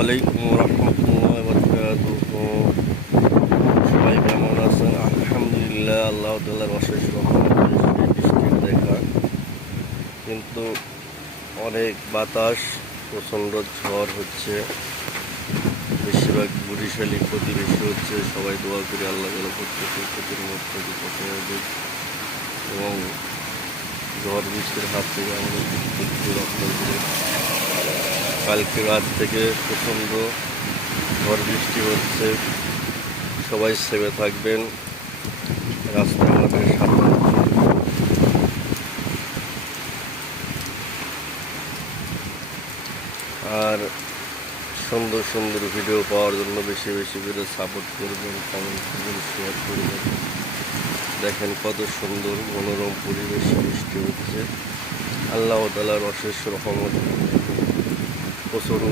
আলাইকুম রহমতুল্লাহ বারাকাতুহু। সবাই কেমন আছেন? আলহামদুলিল্লাহ, আল্লাহ তাআলার অশেষ রহমতে বৃষ্টির দেখা, কিন্তু অনেক বাতাস, প্রচণ্ড ঝড় হচ্ছে। বেশিরভাগ বরিশালী প্রতিবেশী হচ্ছে। সবাই দোয়া করে আল্লাহ তাআলা প্রত্যেকের ক্ষতির মধ্যে বিপদে দিক এবং ঝড় বৃষ্টির হাত থেকে আমাদের প্রত্যেককে রক্ষা করে। কালকে রাত থেকে প্রচণ্ড ঝড় বৃষ্টি হচ্ছে। সবাই সেভে থাকবেন, রাস্তাঘাটে সাবধান। আর সুন্দর সুন্দর ভিডিও পাওয়ার জন্য বেশি বেশি করে সাপোর্ট করবেন, কমেন্ট করবেন, শেয়ার করবেন। দেখেন কত সুন্দর মনোরম পরিবেশ, বৃষ্টি হচ্ছে। আল্লাহ তাআলার অশেষ রহমত, প্রচণ্ড